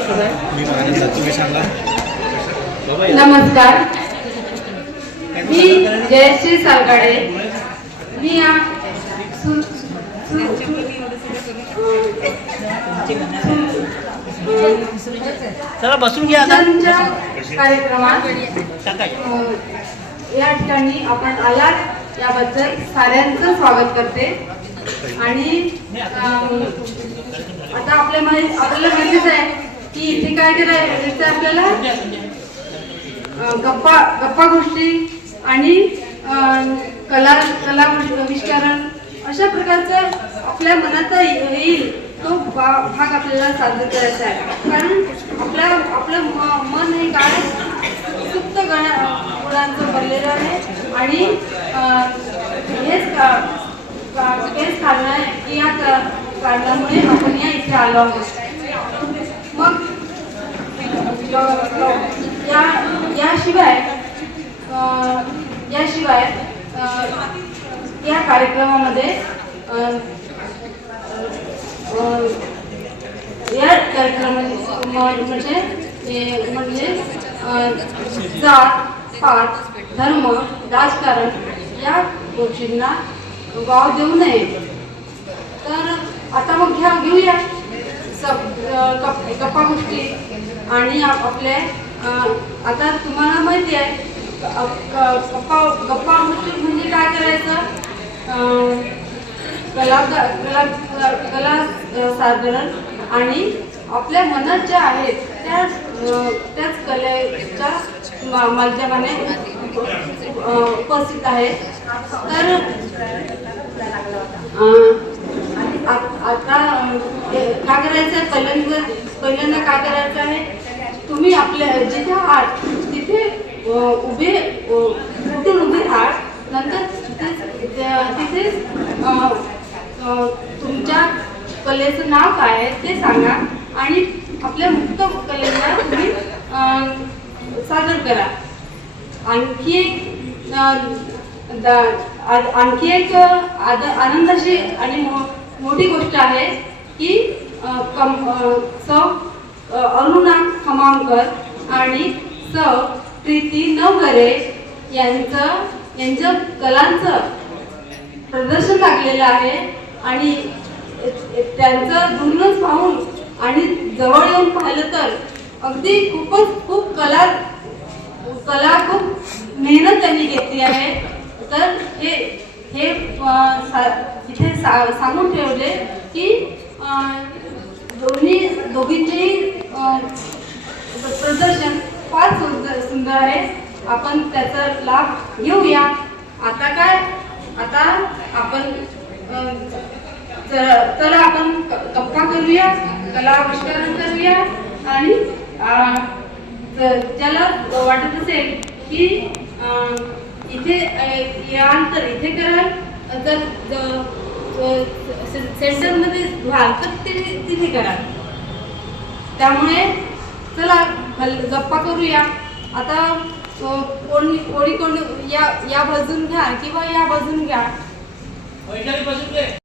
तुम्ही सांगा. नमस्कार, मी जयश्री सालगाडे. मी या चला बसून घ्या कार्यक्रमात या ठिकाणी आपण आलात याबद्दल साऱ्यांचं स्वागत करते. आणि आता आपल्याला माहितीच आहे की इथे काय करायचं, आपल्याला गप्पा गोष्टी आणि कलाविष्कारण अशा प्रकारचं आपल्या मनात येईल तो भाग आपल्याला सादर करायचा आहे. कारण आपलं मन हे काय सुप्त गुणांचं भरलेलं आहे आणि हेच कारण आहे की या कारणामुळे आपण या इथे आलो आहोत. मग याशिवाय या कार्यक्रमामध्ये म्हणजे जात पात धर्म राजकारण या गोष्टींना वाव देऊ नये. तर आता मग घेऊया गप्पा गोष्टी. आणि आपले आता तुम्हाला माहिती आहे गप्पा गोष्टी म्हणजे काय करायचं, कला सादरण आणि आपल्या मनात ज्या आहेत त्याच कलेच्या माध्यमाने उपस्थित आहे. तर आता काय करायचं, पहिल्यांदा काय करायचं आहे, तुम्ही आपल्या जिथे आहात तिथे उठून उभे राहा. नंतर तिथे तुमच्या कलेचं नाव काय आहे ते सांगा आणि आपल्या मुक्त कलेला तुम्ही सादर करा. आणखी एक आनंदाची आणि मोठी गोष्ट आहे की सौ अरुणा खमामकर आणि सौ प्रीती नवघरे यांच्या कलांचं प्रदर्शन लागलेलं आहे. आणि त्यांचं दुर्लभ पाहून आणि जवळ येऊन पाहिलं तर अगदी खूप कला खूप मेहनत त्यांनी घेतली आहे. तर हे इथे सांगून ठेवले की दोघींचेही प्रदर्शन फार सुंदर आहे. आपण त्याचा लाभ घेऊया. आता आपण चला आपण गप्पा करूया, कलाविष्कारण करूया. आणि ज्याला वाटत असेल की इथे याल तर इथे कराल, जर सेंटरमध्ये व्हाल तर तिथे कराल. त्यामुळे चला गप्पा करूया. आता कोणी या बाजून घ्या किंवा या बाजून घ्या.